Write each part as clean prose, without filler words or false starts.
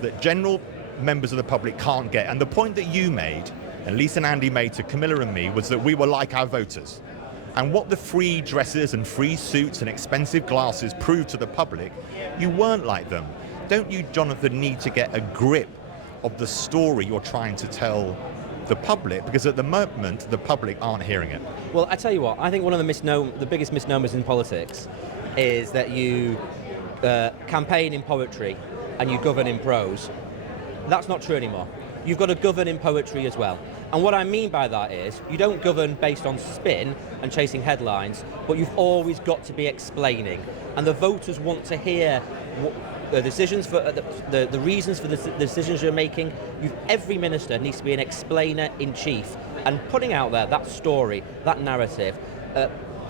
things that general members of the public can't get. And the point that you made, and Lisa and Andy made to Camilla and me, was that we were like our voters. And what the free dresses and free suits and expensive glasses proved to the public, you weren't like them. Don't you, Jonathan, need to get a grip of the story you're trying to tell the public? Because at the moment, the public aren't hearing it. Well, I tell you what, I think one of the biggest misnomers in politics is that you campaign in poetry and you govern in prose. That's not true anymore. You've got to govern in poetry as well. And what I mean by that is, you don't govern based on spin and chasing headlines, but you've always got to be explaining. And the voters want to hear the decisions for the reasons for the decisions you're making. Every minister needs to be an explainer in chief and putting out there that story, that narrative,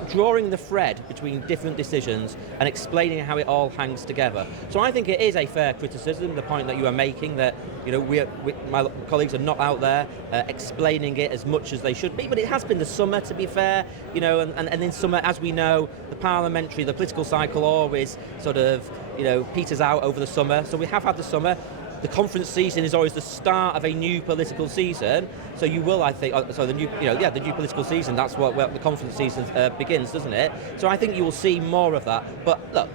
drawing the thread between different decisions and explaining how it all hangs together. So I think it is a fair criticism, the point that you are making, that my colleagues are not out there explaining it as much as they should be, but it has been the summer, to be fair, and in summer, as we know, the political cycle always sort of, peters out over the summer. So we have had the summer. The conference season is always the start of a new political season. So you will, I think, the new political season, that's where the conference season begins, doesn't it? So I think you will see more of that. But look,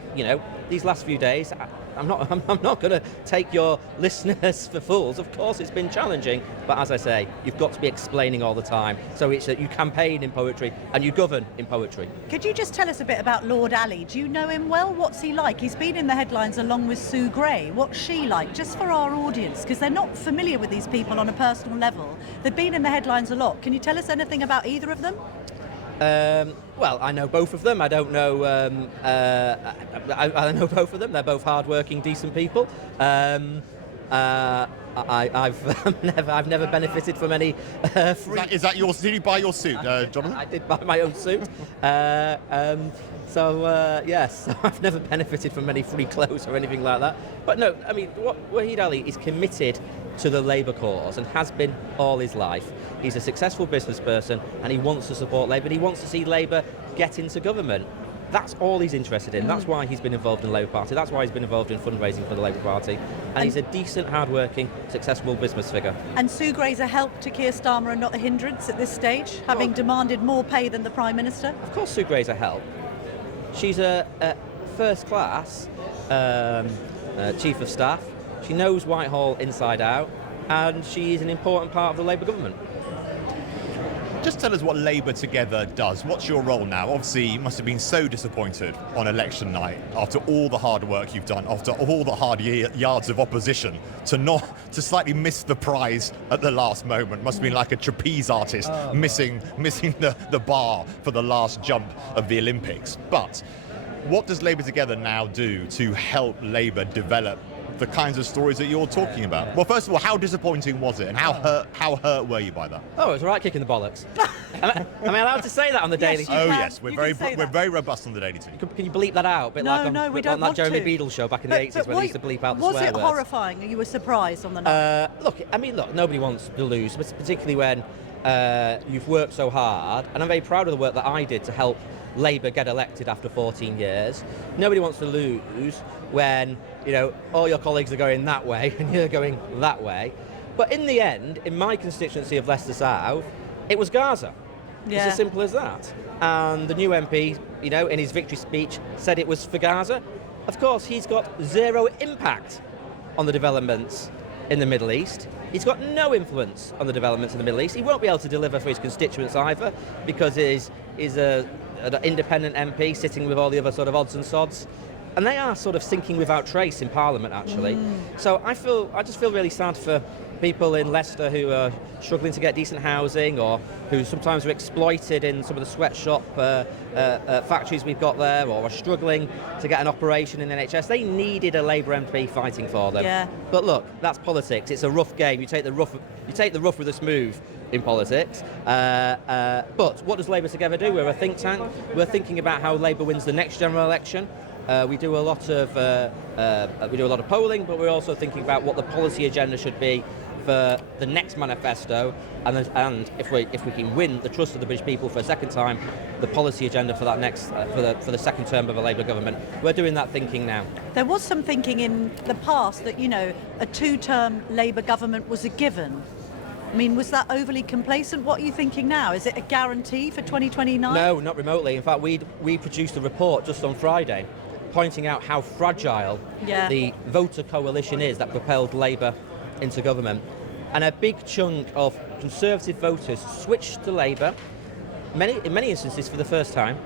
these last few days, I'm not going to take your listeners for fools. Of course, it's been challenging, but as I say, you've got to be explaining all the time. So it's that you campaign in poetry and you govern in poetry. Could you just tell us a bit about Lord Ali? Do you know him well? What's he like? He's been in the headlines along with Sue Gray. What's she like? Just for our audience, because they're not familiar with these people on a personal level. They've been in the headlines a lot. Can you tell us anything about either of them? Well, I know both of them. I don't know. I know both of them. They're both hard-working, decent people. I've never benefited from any free. Is that yours? Did you buy your suit, Jonathan? I did buy my own suit. Yes, I've never benefited from any free clothes or anything like that. But no, I mean, Wahid Ali is committed to the Labour cause and has been all his life. He's a successful business person and he wants to support Labour and he wants to see Labour get into government. That's all he's interested in. That's why he's been involved in the Labour Party. That's why he's been involved in fundraising for the Labour Party. And he's a decent, hard-working, successful business figure. And Sue Gray's a help to Keir Starmer and not a hindrance at this stage, having demanded more pay than the Prime Minister? Of course Sue Gray's a help. She's a first-class Chief of Staff. She knows Whitehall inside out, and she is an important part of the Labour government. Just tell us what Labour Together does. What's your role now? Obviously, you must have been so disappointed on election night after all the hard work you've done, after all the hard yards of opposition, to slightly miss the prize at the last moment. Must have been like a trapeze artist missing the bar for the last jump of the Olympics. But what does Labour Together now do to help Labour develop the kinds of stories that you're talking about? Well, first of all, how disappointing was it, and how hurt were you by that? Oh, it was a right kick in the bollocks. Am I allowed to say that on the Daily? Yes, you can. Yes, we're very robust on the Daily Team. Can you bleep that out? No, we don't on that want Jeremy to. Beadle show back in the 80s when they used to bleep out the was swear it words. horrifying? You were surprised on the night? Look, nobody wants to lose, particularly when you've worked so hard, and I'm very proud of the work that I did to help Labour get elected after 14 years. Nobody wants to lose when all your colleagues are going that way and you're going that way. But in the end, in my constituency of Leicester South, it was Gaza. Yeah. It's as simple as that. And the new MP, in his victory speech, said it was for Gaza. Of course, he's got zero impact on the developments in the Middle East. He's got no influence on the developments in the Middle East. He won't be able to deliver for his constituents either, because he's an independent MP sitting with all the other sort of odds and sods. And they are sort of sinking without trace in Parliament, actually. So I just feel really sad for people in Leicester who are struggling to get decent housing, or who sometimes are exploited in some of the sweatshop factories we've got there, or are struggling to get an operation in the NHS. They needed a Labour MP fighting for them. Yeah. But look, that's politics. It's a rough game. You take the rough with the smooth in politics. But what does Labour Together do? We're a think tank. We're thinking about how Labour wins the next general election. We do a lot of polling, but we're also thinking about what the policy agenda should be for the next manifesto, and if we can win the trust of the British people for a second time, the policy agenda for that next for the second term of a Labour government. We're doing that thinking now. There was some thinking in the past that, you know, a two-term Labour government was a given. I mean, was that overly complacent? What are you thinking now? Is it a guarantee for 2029? No, not remotely. In fact, we produced a report just on Friday pointing out how fragile the voter coalition is that propelled Labour into government. And a big chunk of Conservative voters switched to Labour, in many instances for the first time.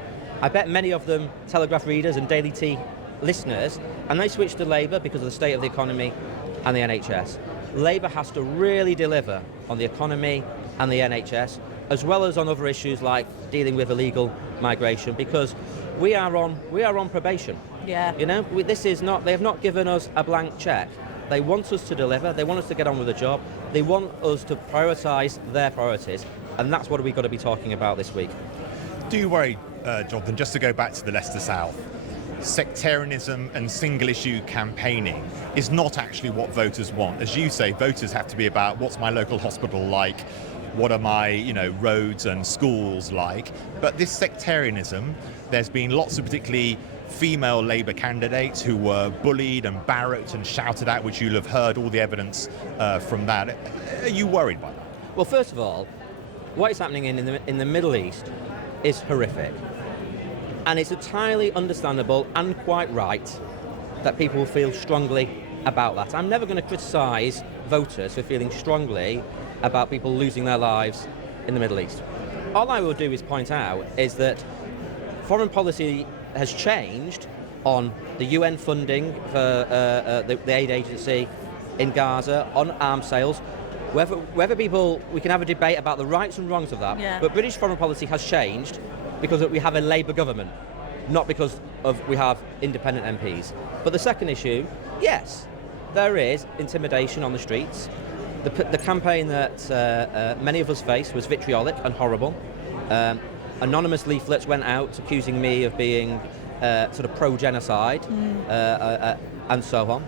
I bet many of them Telegraph readers and Daily Tea listeners, and they switched to Labour because of the state of the economy and the NHS. Labour has to really deliver on the economy and the NHS, as well as on other issues like dealing with illegal migration, because we are on probation. Yeah. You know, they have not given us a blank cheque. They want us to deliver, they want us to get on with the job, they want us to prioritise their priorities, and that's what we've got to be talking about this week. Do you worry, Jonathan, just to go back to the Leicester South, sectarianism and single-issue campaigning is not actually what voters want. As you say, voters have to be about what's my local hospital like, what are my, roads and schools like. But this sectarianism, there's been lots of particularly female Labour candidates who were bullied and barracked and shouted at, which you'll have heard all the evidence from that. Are you worried by that? Well, first of all, what is happening in the Middle East is horrific. And it's entirely understandable and quite right that people feel strongly about that. I'm never going to criticise voters for feeling strongly about people losing their lives in the Middle East. All I will do is point out is that foreign policy has changed on the UN funding for the aid agency in Gaza, on arms sales. Whether people, we can have a debate about the rights and wrongs of that, but British foreign policy has changed because we have a Labour government, not because we have independent MPs. But the second issue, yes, there is intimidation on the streets. The campaign that many of us faced was vitriolic and horrible. Anonymous leaflets went out accusing me of being sort of pro-genocide and so on.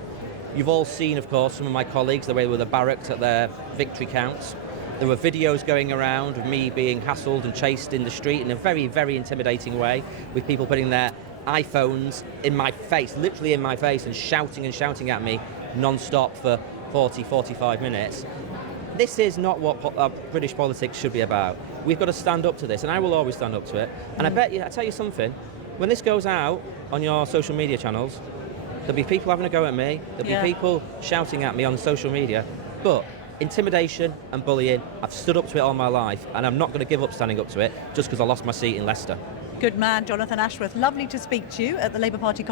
You've all seen, of course, some of my colleagues, the way they were barracked at their victory counts. There were videos going around of me being hassled and chased in the street in a very, very intimidating way, with people putting their iPhones in my face, literally in my face, and shouting at me non-stop for 40, 45 minutes. This is not what British politics should be about. We've got to stand up to this, and I will always stand up to it. And I tell you something, when this goes out on your social media channels, there'll be people having a go at me, there'll be people shouting at me on social media, but intimidation and bullying, I've stood up to it all my life, and I'm not going to give up standing up to it just because I lost my seat in Leicester. Good man, Jonathan Ashworth. Lovely to speak to you at the Labour Party